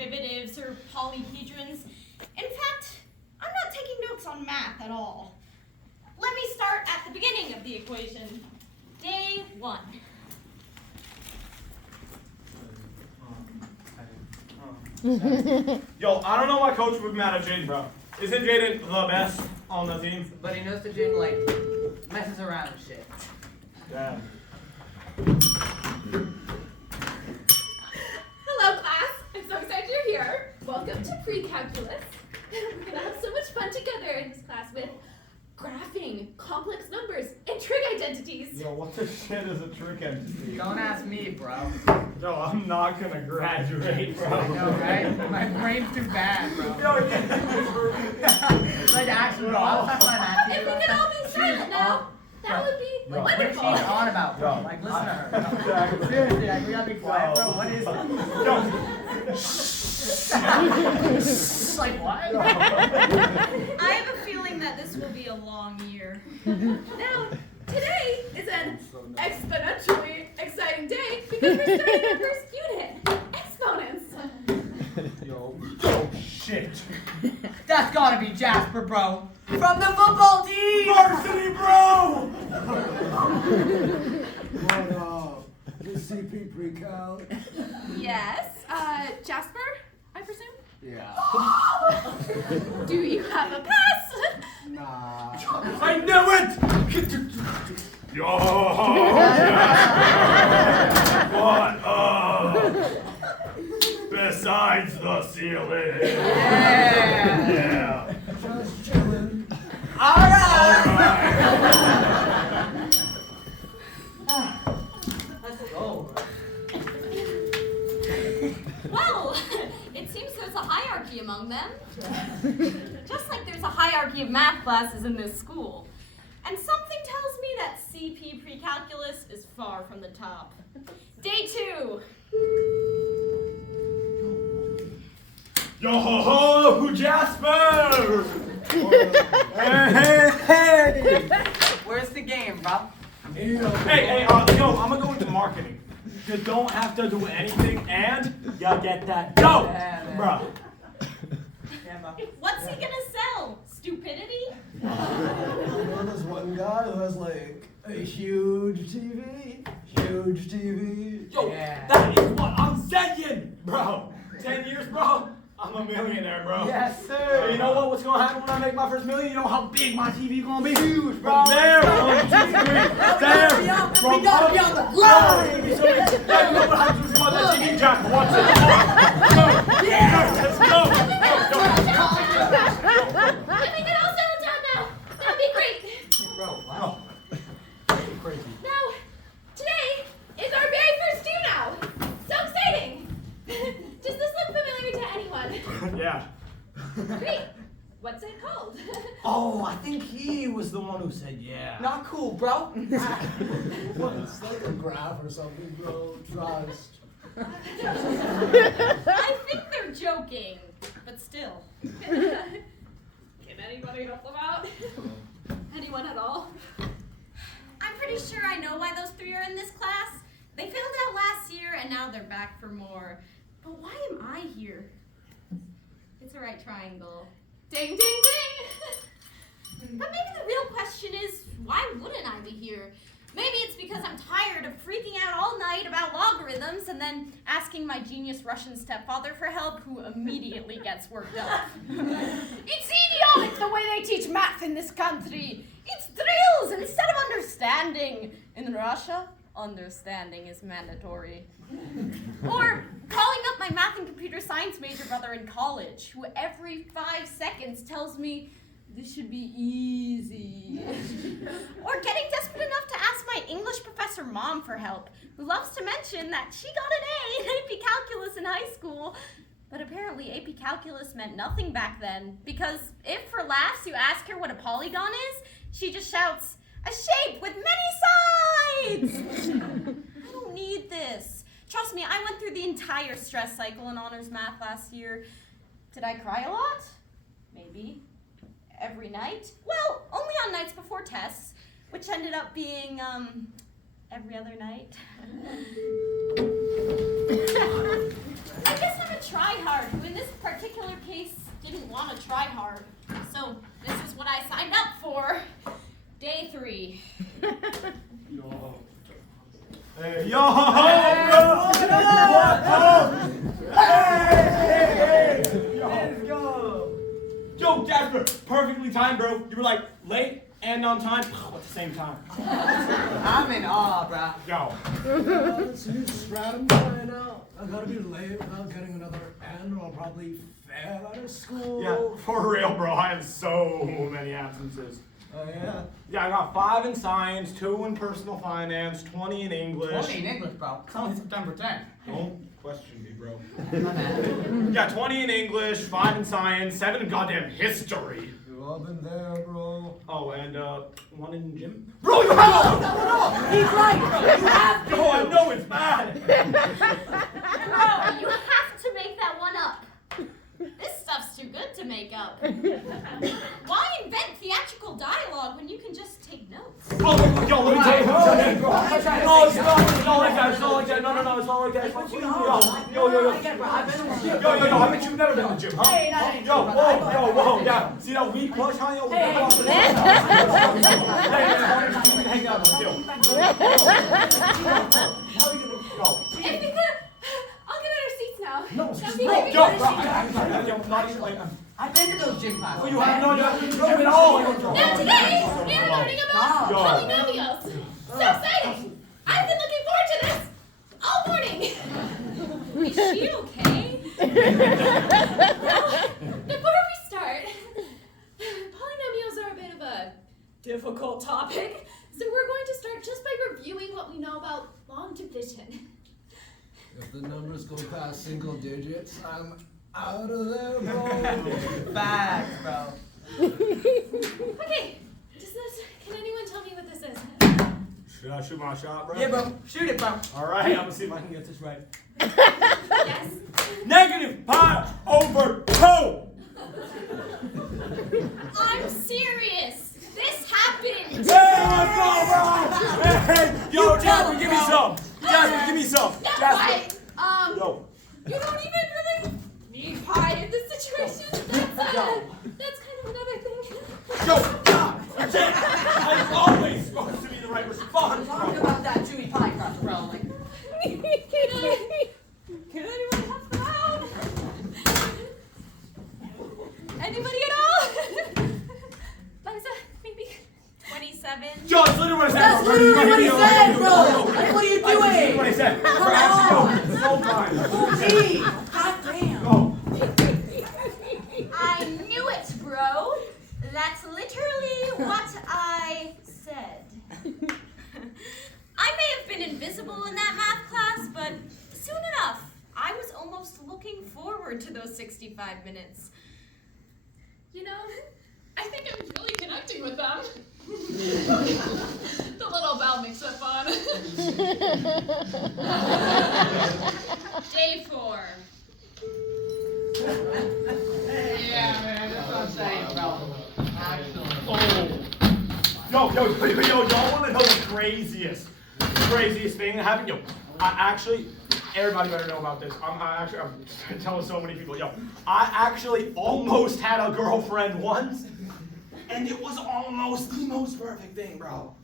derivatives or polyhedrons. In fact, I'm not taking notes on math at all. Let me start at the beginning of the equation. Day 1. Yo, I don't know why Coach would be mad at Jaden, bro. Isn't Jaden the best on the team? But he knows that Jaden, like, messes around and shit. Yeah. Hello, class. I'm so excited you're here. Welcome to Precalculus. We're gonna have so much fun together in this class with graphing, complex numbers, and trig identities. Yo, what the shit is a trig entity? Don't ask me, bro. Yo, I'm not gonna graduate, bro. I know, right? My brain's too bad, bro. Yo, Like, actually, bro, I'll talk about that. If we could all be silent now, that would be What is she wonderful. on about, bro? Bro. Like, listen to her. Seriously, like, we gotta be quiet, bro. What is that? Like, what? I have a feeling that this will be a long year. Now, today is an exponentially exciting day because we're starting our first unit, exponents. Yo, shit. That's gotta be Jasper, bro. From the football team! Varsity, bro! What up? The CP Precalculus? Yes, Jasper, I presume? Yeah. Do you have a pass? Nah. I knew it! Yo! What up? Besides the ceiling. Yeah. Just chillin'. Alright! Let's go. Well, it seems there's a hierarchy among them. Just like there's a hierarchy of math classes in this school. And something tells me that CP Precalculus is far from the top. Day 2. Yo ho ho, Jasper! Hey! Where's the game, bro? Hey, yo, I'm gonna go into marketing. You don't have to do anything, and you get that dough, bro. Yeah, bro. What's he gonna sell? Stupidity? You know this one guy who has like a huge TV? Huge TV? Yo, Yeah. that is what I'm saying, bro. 10 years, bro. I'm a millionaire, bro. Yes, So sir. you know what's gonna happen when I make my first million? You know how big my TV gonna be? Huge, bro. From there, 1, 2, 3, there. We gotta be on the grind. You know what happens when that TV jack wants it? Let's go. If we could all settle down now, that'd be great. Bro, wow. Crazy. Now, today is our very first due now. So exciting. Does this look familiar to anyone? Yeah. Great. What's it called? Oh, I think he was the one who said yeah. Not cool, bro. What? It's like a graph or something, bro. Trust. I think they're joking, but still. Can anybody help them out? Anyone at all? I'm pretty sure I know why those 3 are in this class. They failed out last year and now they're back for more. But why am I here? It's a right triangle. Ding, ding, ding. But maybe the real question is, why wouldn't I be here? Maybe it's because I'm tired of freaking out all night about logarithms and then asking my genius Russian stepfather for help, who immediately gets worked up. It's idiotic the way they teach math in this country. It's drills instead of understanding. In Russia, understanding is mandatory. Or calling up my math and computer science major brother in college, who every 5 seconds tells me this should be easy. Or getting desperate enough to ask my English professor mom for help, who loves to mention that she got an A in AP Calculus in high school. But apparently AP Calculus meant nothing back then, because if for laughs you ask her what a polygon is, she just shouts, "A shape with many sides!" I don't need this. Trust me, I went through the entire stress cycle in honors math last year. Did I cry a lot? Maybe. Every night? Well, only on nights before tests, which ended up being, every other night. I guess I'm a tryhard. particular case didn't want to try hard, so this is what I signed up for. Day 3. Yo. Hey, yo! Bro! What up? Hey! Let's go! Yo, Jasper, perfectly timed, bro. You were like late and on time at the same time. I'm in awe, bro. Yo. It's just random right now. I gotta be late without getting another N, or I'll probably fail out of school. Yeah, for real, bro. I have so many absences. Oh, yeah? Yeah, I got 5 in science, 2 in personal finance, 20 in English. 20 in English, bro. It's only September 10th. Don't question me, bro. My bad. Yeah, 20 in English, 5 in science, 7 in goddamn history. You've all been there, bro. Oh, and 1 in gym. Bro, you have to! He's right, bro. You have to! Oh, I know it's bad. Bro, you have to make that one up. This stuff's too good to make up. Why invent theatrical dialogue when you can just take notes? Oh, yo, let me tell you. No, It's not like that. It's not like that. No, it's not like that. It's like, yo. I bet you've never been to the gym, huh? Yo, whoa, yeah. See that weak push, huh? Yo, hey, hang out with you. I think that I'll get our seats now. No, That'd just be no. like Yo, a not even. I've been to those gym classes. Oh, you have no gym at all. Now today, we are learning about polynomials. So exciting! I've been looking forward to this all morning. Is she okay? Now, before we start, polynomials are a bit of a difficult topic, so we're going to start just by reviewing what we know about long division. If the numbers go past single digits, I'm out of there, bro. Facts, bro. Okay, can anyone tell me what this is? Should I shoot my shot, bro? Yeah, bro. Shoot it, bro. All right, I'm gonna see if I can get this right. Yes. Negative pi over 2. I'm serious. This happened. Hey, let's go, bro! Hey, yo, Jasper, give me some. Jasper, give me some. That's Jasper. right. Yo. You don't even really need pie in this situation. That's kind of another thing. Yo, God. I'm always supposed to be the right response, Talk bro. about that Chewy pie crust, bro. Like, Can anyone help them out? Anybody at all? Liza, maybe. 27. Yo, that's literally what I said. That's literally what he said, bro. Like, what are you That's doing? what I said. Come Yo, so fine. Gee, god damn. Go. I knew it, bro. That's literally what I said. I may have been invisible in that math class, but soon enough, I was almost looking forward to those 65 minutes. You know, I think I was really connecting with them. The little bell makes it fun. Day 4. Yeah, man. That's what I'm saying, bro. Actually. Yo, y'all want to know the craziest thing that happened? Yo, I actually, everybody better know about this. I'm telling so many people. Yo, I actually almost had a girlfriend once, and it was almost the most perfect thing, bro.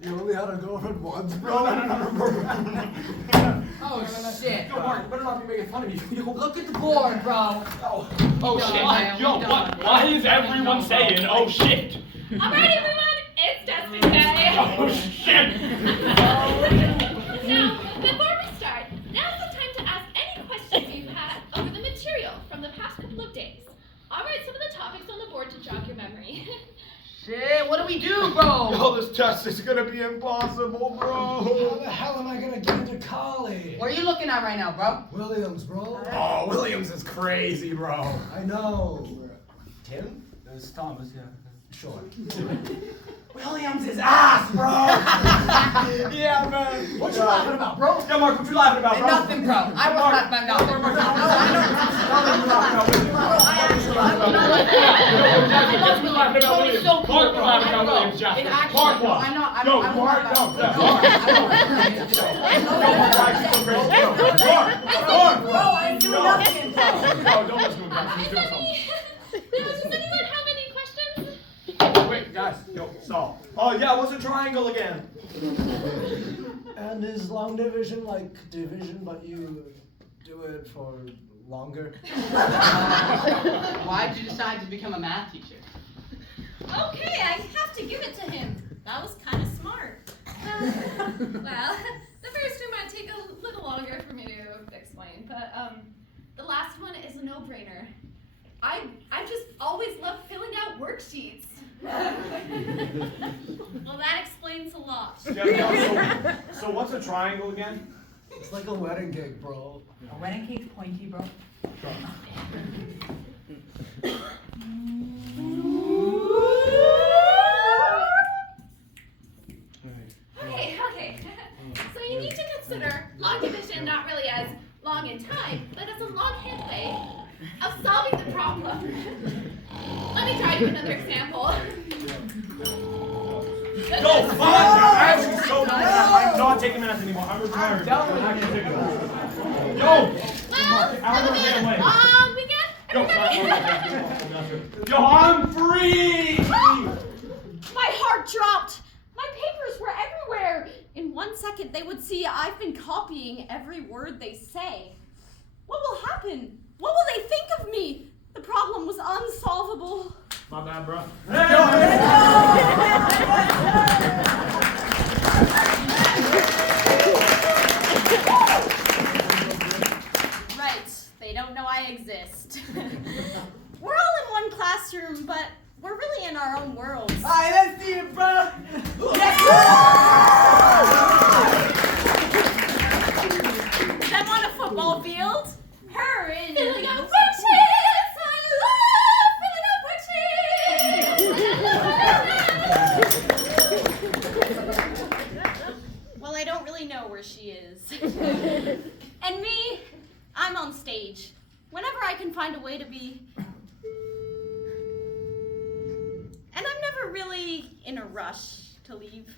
You only had a girlfriend once, bro? No. Oh, shit. Yo, Mark, you better not be making fun of me. Yo, Look at the board, bro. Oh shit. Yo, why is everyone saying, oh shit? Alright, everyone, it's testing day. Oh shit. Now, before we start, now's the time to ask any questions you've had over the material from the past couple of days. I'll write some of the topics on the board to jog your memory. Shit, what do we do, bro? Yo, this test is gonna be impossible, How bro. the hell am I gonna get into college? What are you looking at right now, bro? Williams, bro. Oh, Williams is crazy, bro. I know. Tim? It's Thomas, yeah. Sure. Williams is ass, bro. Yeah, man. What you laughing about, bro? Yeah, Mark, what you laughing about, bro? Nothing, bro. I was not about nothing. What you laughing about, Williams? Mark was laughing about Williams, Jasper. Mark was. Yo, Mark, no. Mark, I She's doing something. Does anyone have any questions? Wait, guys, yo, stop. Oh yeah, what's a triangle again? And is long division like division, but you do it for longer? Why did you decide to become a math teacher? Okay, I have to give it to him. That was kind of smart. Well, the first one might take a little longer for me to explain, but the last one is a no-brainer. I just always love filling out worksheets. Well, that explains a lot. Yeah, so what's a triangle again? It's like a wedding cake, bro. A wedding cake's pointy, bro. Okay. So you need to consider long division not really as long in time, but as a longhand way of solving the problem. Let me try you another example. No, fine! I'm actually so mad. I'm not taking math anymore. I'm retired. I'm actually taking math. Yo! Well, I'm gonna get away. long weekend, Yo, everybody. yo, I'm free! My heart dropped. My papers were everywhere. In 1 second, they would see I've been copying every word they say. What will happen? What will they think of me? The problem was unsolvable. My bad, bro. Right, they don't know I exist. We're all in one classroom, but we're really in our own worlds. Alright, let's see it, bro. Them on a football field. Her in Filling out worksheets! I love filling out worksheets! Well, I don't really know where she is. And me, I'm on stage. Whenever I can find a way to be. And I'm never really in a rush to leave.